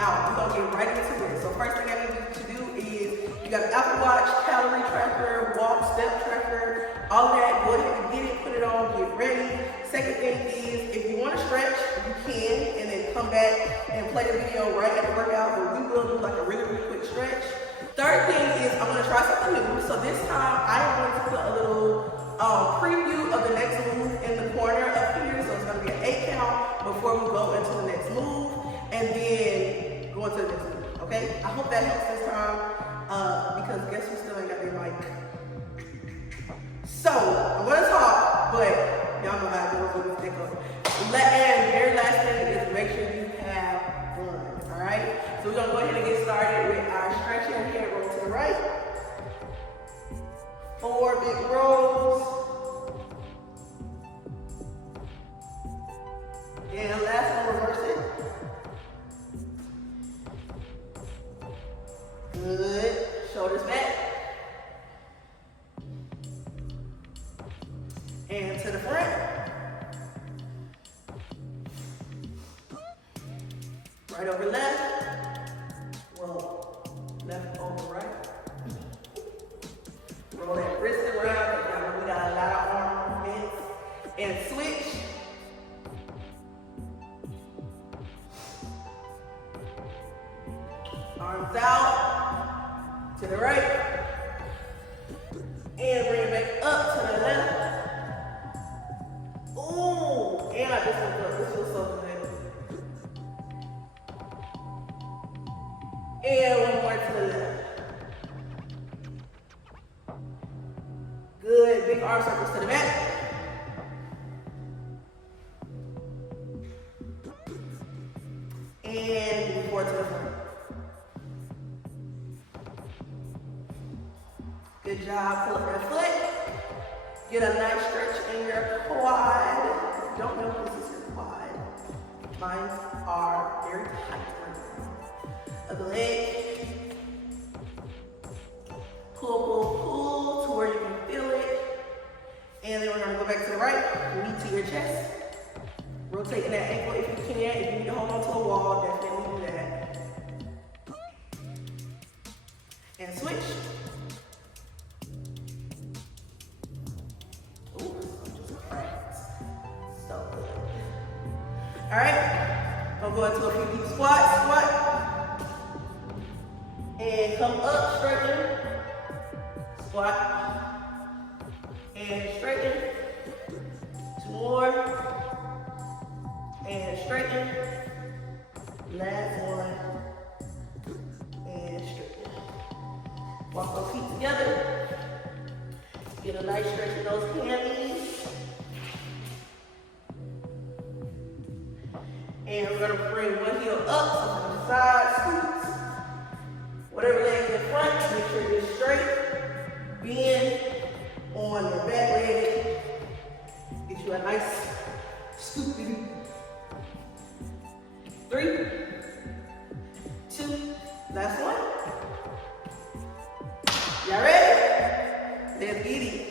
out. We're gonna get right into it. So first thing I need you to do is, you got an Apple Watch, calorie tracker, walk, step tracker, all that. Go ahead and get it, put it on, get ready. Second thing is, if you want to stretch, you can, and then come back and play the video right at the workout, but we will do like a really, really quick stretch. Third thing is, I'm gonna try something new. So this time, I am going to put a little preview of the next move in the corner up here. So it's gonna be an 8 count before we go into the next move, and then go into the next move, okay? I hope that helps this time, because guess who still ain't got their mic? So, I'm gonna talk, but y'all know how it goes with this echo. And very last thing is, make sure you have fun, all right? So we're gonna go ahead and get started with our stretching. Head roll to the right. 4 big rolls. And last one, reverse it. Good. Shoulders back. And to the front. Right over left. Well, left over right. Roll that wrist around. Y'all know we got a lot of arm movements. And switch. Arms out. To the right. And bring it back up to the left. Ooh, and I just woke up. This feels so good. And one more to the left. Good, big arm circles to the back. And move forward to the front. Good job, pull up that foot. Get a nice stretch in your quad. If you don't know if this is your quad, mine are very tight right now. Of the leg. Pull, pull, pull to where you can feel it. And then we're gonna go back to the right, knee to your chest. Rotating that ankle if you can. If you need to hold on to a wall, definitely do that. And switch. All right, I'm going to a few deep squats, squat, and come up, straighten, squat, and straighten, 2 more, and straighten, last one, and straighten. Walk those feet together, get a nice stretch in those hammies. And we're gonna bring one heel up, so to the side, scoots. Whatever leg in front, make sure you're straight. Bend on your back leg. Get you a nice scoop. 3, 2, last one. Y'all ready? Let's get it.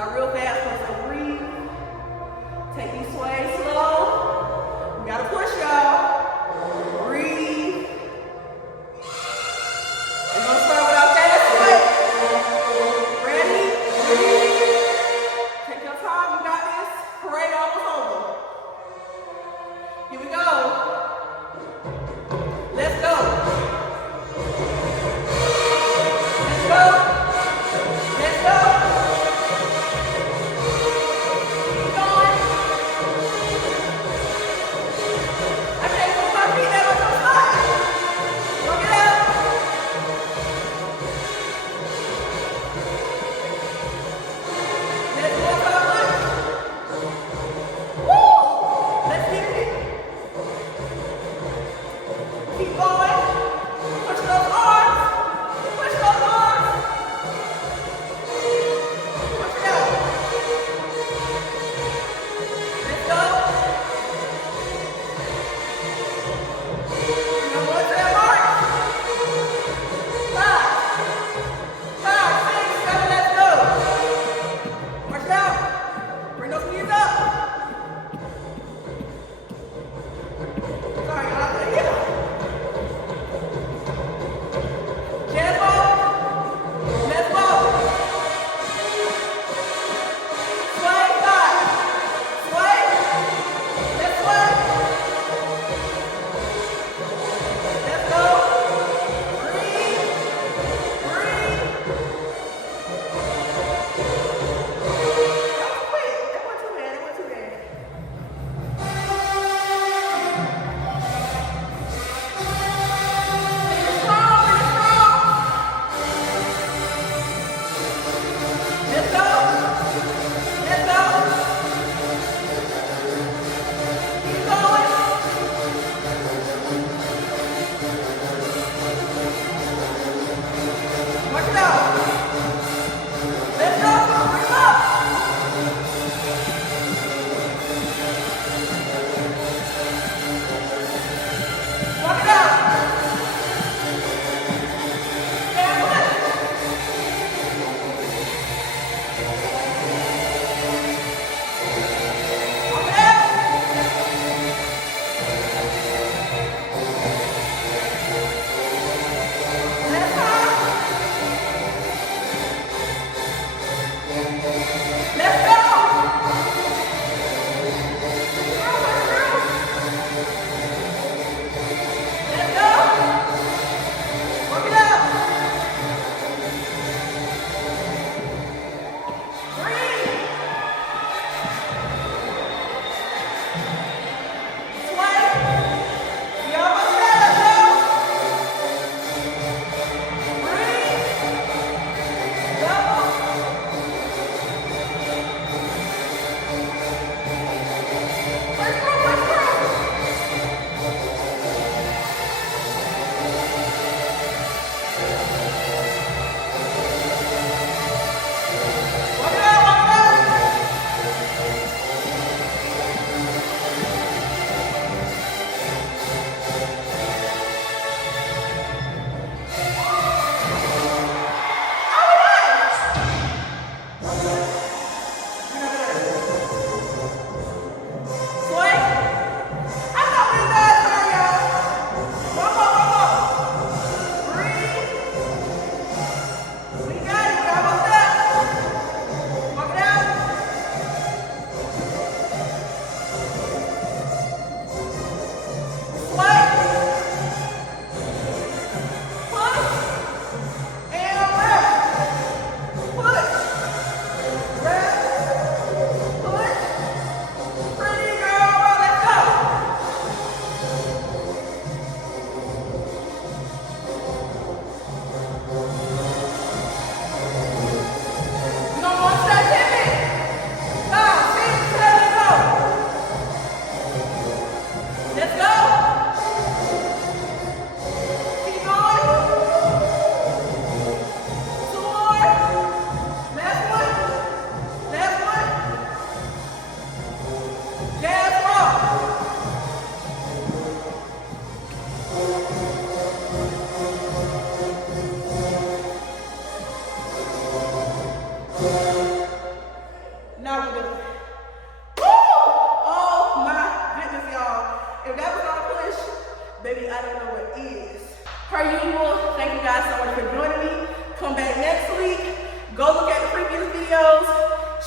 Not real fast, so breathe. Take these sways slow. We gotta push, y'all. Breathe. We're gonna start with our fast sway. Ready? Breathe. Take your time, you got this. Parade almost over. Here we go. Let's go. Let's go. Let's go.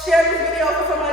share this video for somebody